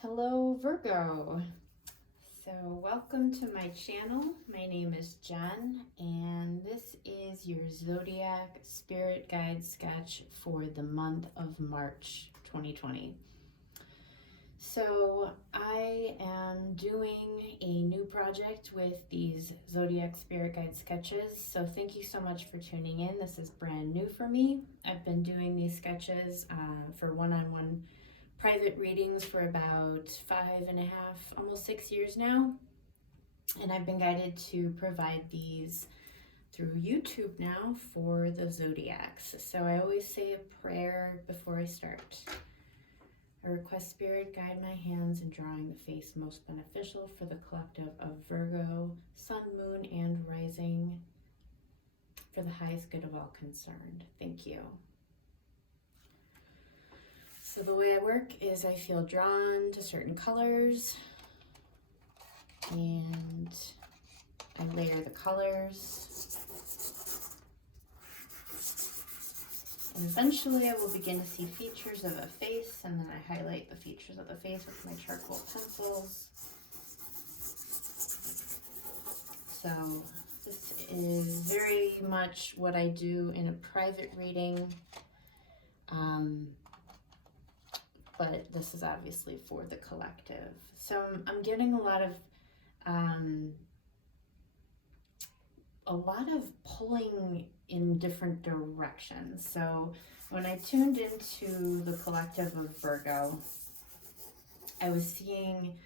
Hello Virgo. So welcome to my channel. My name is Jen and this is your Zodiac Spirit Guide sketch for the month of March 2020. So I am doing a new project with these Zodiac Spirit Guide sketches. So thank you so much for tuning in. This is brand new for me. I've been doing these sketches for one-on-one private readings for about 5.5, almost 6 years now. And I've been guided to provide these through YouTube now for the Zodiacs. So I always say a prayer before I start. I request Spirit guide my hands in drawing the face most beneficial for the collective of Virgo, Sun, Moon, and Rising for the highest good of all concerned. Thank you. So the way I work is I feel drawn to certain colors and I layer the colors. And eventually I will begin to see features of a face, and then I highlight the features of the face with my charcoal pencils. So this is very much what I do in a private reading. But this is obviously for the collective. So I'm getting a lot of pulling in different directions. So when I tuned into the collective of Virgo, I was seeing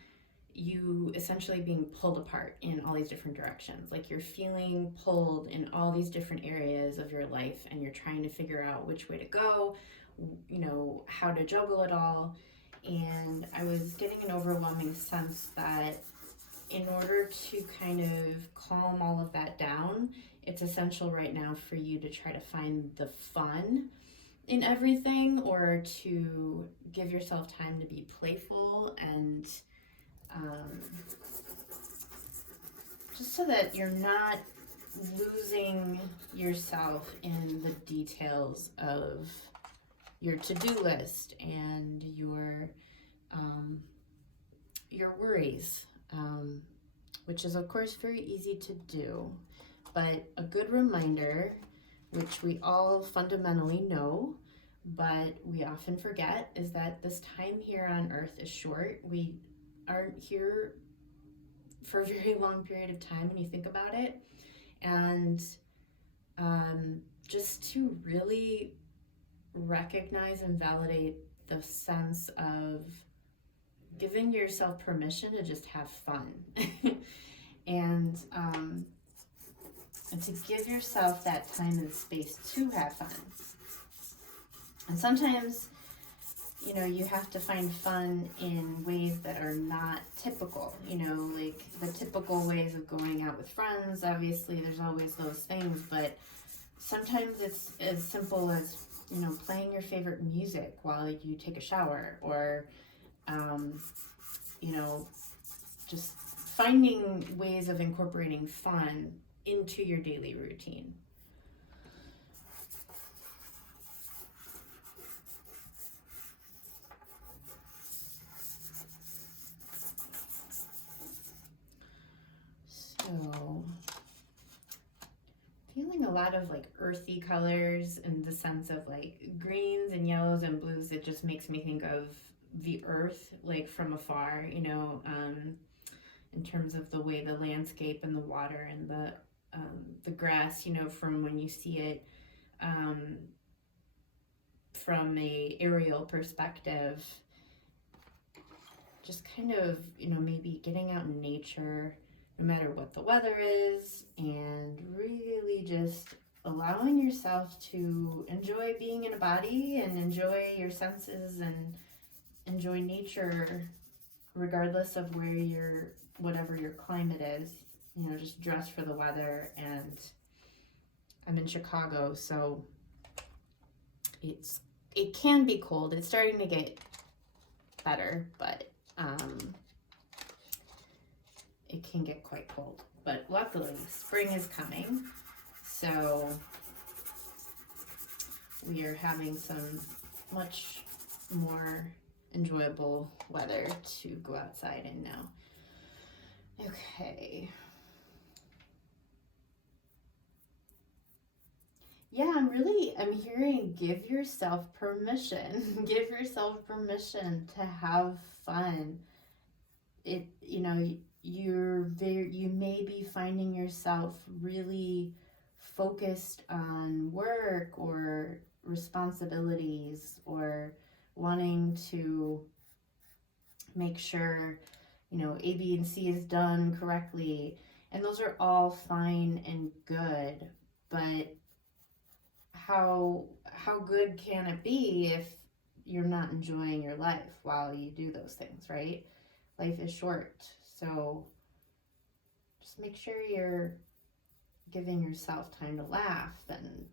you essentially being pulled apart in all these different directions. Like you're feeling pulled in all these different areas of your life and you're trying to figure out which way to go, you know, how to juggle it all. And I was getting an overwhelming sense that in order to kind of calm all of that down, it's essential right now for you to try to find the fun in everything, or to give yourself time to be playful and just so that you're not losing yourself in the details of your to-do list and your worries, which is of course very easy to do. But a good reminder, which we all fundamentally know, but we often forget, is that this time here on Earth is short. We aren't here for a very long period of time when you think about it. And just to really recognize and validate the sense of giving yourself permission to just have fun and to give yourself that time and space to have fun. And sometimes, you know, you have to find fun in ways that are not typical, you know, like the typical ways of going out with friends. Obviously there's always those things, but sometimes it's as simple as, you know, playing your favorite music while you take a shower, or, you know, just finding ways of incorporating fun into your daily routine. So, feeling a lot of like earthy colors in the sense of like greens and yellows and blues. It just makes me think of the earth, like from afar, you know, in terms of the way the landscape and the water and the grass, you know, from when you see it from a aerial perspective, just kind of, you know, maybe getting out in nature no matter what the weather is, and really just allowing yourself to enjoy being in a body and enjoy your senses and enjoy nature regardless of where whatever your climate is. You know, just dress for the weather. And I'm in Chicago, so it can be cold. It's starting to get better, but it can get quite cold. But luckily spring is coming, so we are having some much more enjoyable weather to go outside in now. Okay. Yeah, I'm hearing give yourself permission. Give yourself permission to have fun. You may be finding yourself really focused on work or responsibilities or wanting to make sure, A, B, and C is done correctly. And those are all fine and good, but how good can it be if you're not enjoying your life while you do those things, right? Life is short, so just make sure you're giving yourself time to laugh and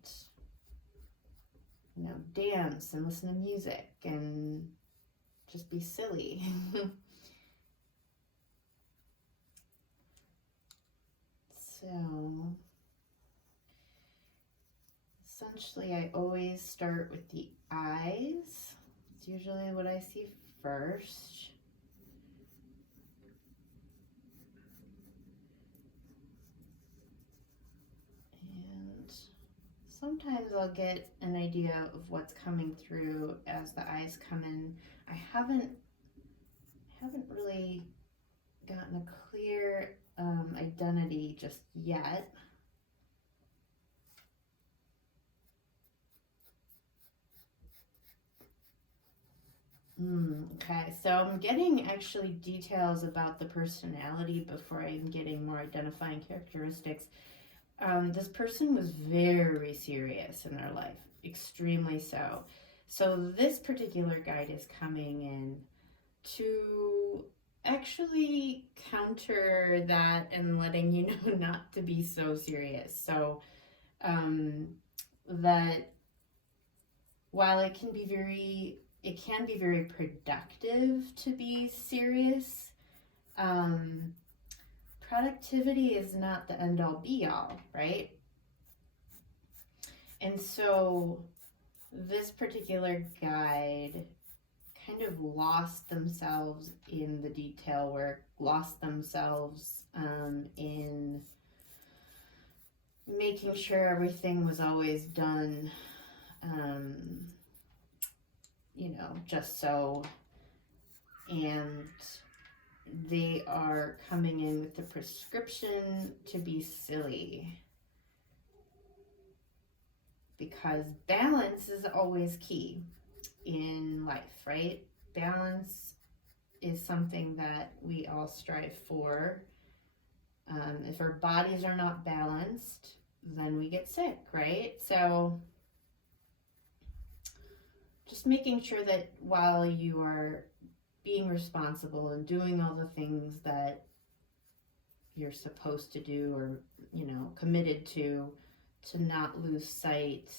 dance and listen to music and just be silly. So essentially I always start with the eyes. It's usually what I see first. And sometimes I'll get an idea of what's coming through as the eyes come in. I haven't really gotten a clear identity just yet. Okay, so I'm getting actually details about the personality before I'm getting more identifying characteristics. This person was very serious in their life, extremely so. So this particular guide is coming in to actually counter that and letting you know not to be so serious. So that while it can be very productive to be serious, productivity is not the end all be all, right? And so this particular guide kind of lost themselves in the detail work, lost themselves in making sure everything was always done, just so. And they are coming in with the prescription to be silly, because balance is always key in life, right? Balance is something that we all strive for. If our bodies are not balanced, then we get sick, right? So just making sure that while you are being responsible and doing all the things that you're supposed to do or, committed to not lose sight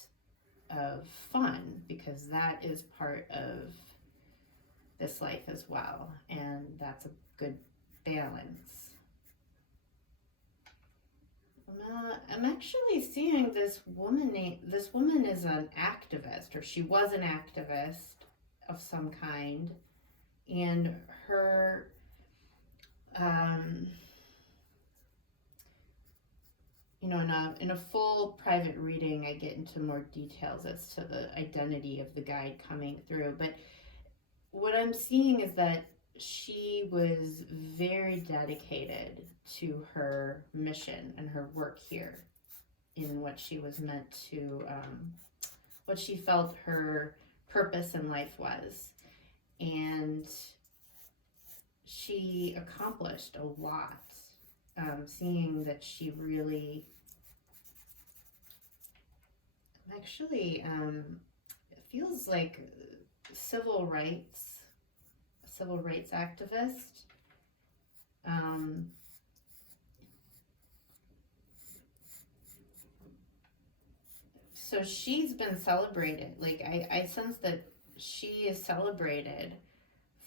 of fun, because that is part of this life as well, and that's a good balance. I'm actually seeing this woman. This woman is an activist, or she was an activist of some kind, and her in a full private reading, I get into more details as to the identity of the guide coming through. But what I'm seeing is that she was very dedicated to her mission and her work here in what she was meant to, what she felt her purpose in life was. And she accomplished a lot, seeing that she really, actually, it feels like civil rights activist. So she's been celebrated. Like I sense that she is celebrated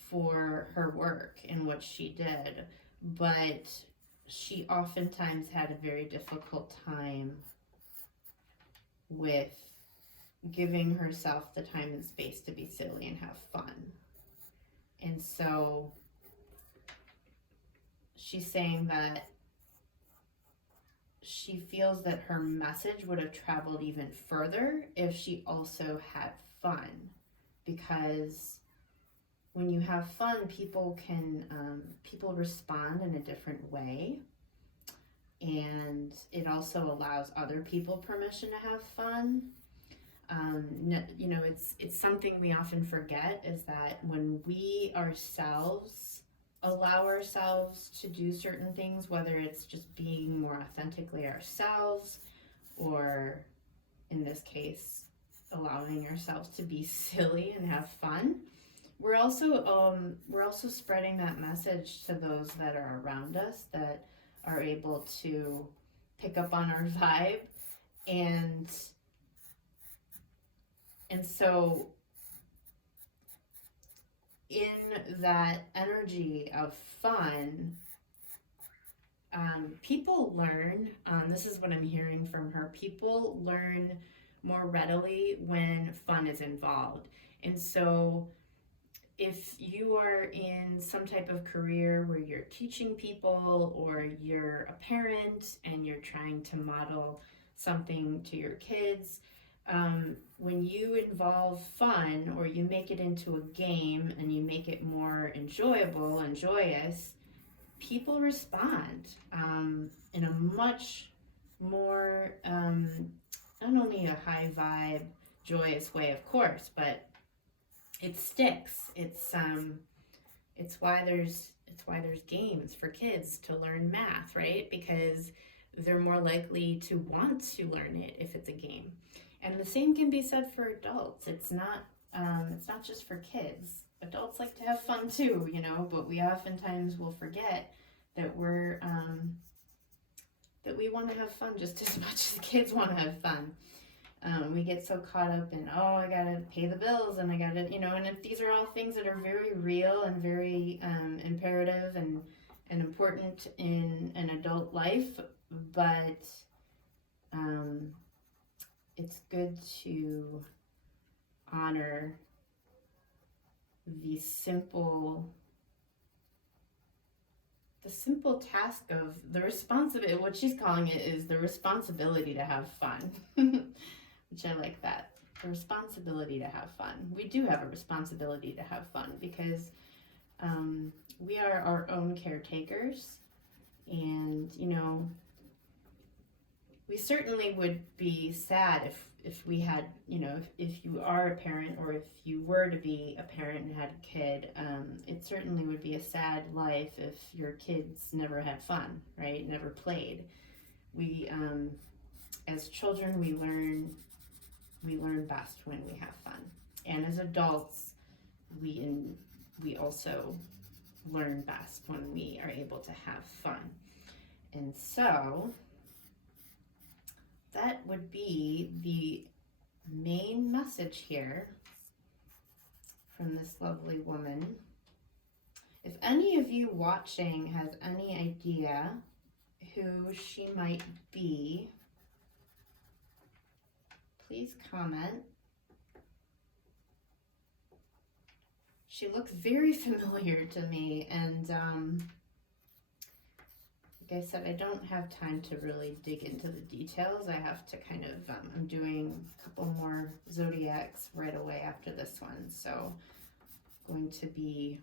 for her work and what she did, but she oftentimes had a very difficult time with giving herself the time and space to be silly and have fun. And so she's saying that she feels that her message would have traveled even further if she also had fun, because when you have fun, people respond in a different way, and it also allows other people permission to have fun. You know, it's something we often forget, is that when we ourselves allow ourselves to do certain things, whether it's just being more authentically ourselves, or in this case, allowing ourselves to be silly and have fun, we're also spreading that message to those that are around us, that are able to pick up on our vibe. And so in that energy of fun, people learn, this is what I'm hearing from her, people learn more readily when fun is involved. And so if you are in some type of career where you're teaching people, or you're a parent and you're trying to model something to your kids, when you involve fun, or you make it into a game and you make it more enjoyable and joyous, people respond in a much more, not only a high vibe, joyous way, of course, but it sticks. It's why there's games for kids to learn math, right? Because they're more likely to want to learn it if it's a game. And the same can be said for adults. It's not just for kids. Adults like to have fun too, you know, but we oftentimes will forget that that we want to have fun just as much as the kids want to have fun. We get so caught up in, oh, I gotta pay the bills, and I gotta, you know, and if these are all things that are very real and very imperative and important in an adult life, but it's good to honor the simple task of the responsibility. What she's calling it is the responsibility to have fun. Which I like that. The responsibility to have fun. We do have a responsibility to have fun, because we are our own caretakers. And, you know, we certainly would be sad if we had, you know, if you are a parent, or if you were to be a parent and had a kid, it certainly would be a sad life if your kids never had fun, right? Never played. We, as children, we learn best when we have fun. And as adults, we also learn best when we are able to have fun. And so that would be the main message here from this lovely woman. If any of you watching has any idea who she might be, please comment. She looks very familiar to me, and like I said, I don't have time to really dig into the details. I have to kind of, I'm doing a couple more Zodiacs right away after this one, so I'm going to be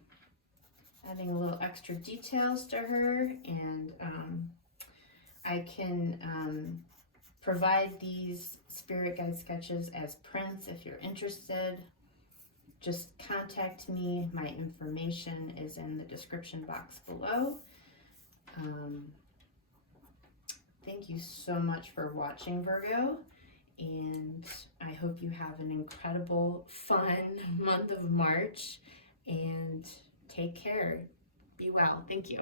adding a little extra details to her, and I can provide these spirit guide sketches as prints if you're interested. Just contact me. My information is in the description box below. Thank you so much for watching, Virgo, and I hope you have an incredible, fun month of March, and take care. Be well. Thank you.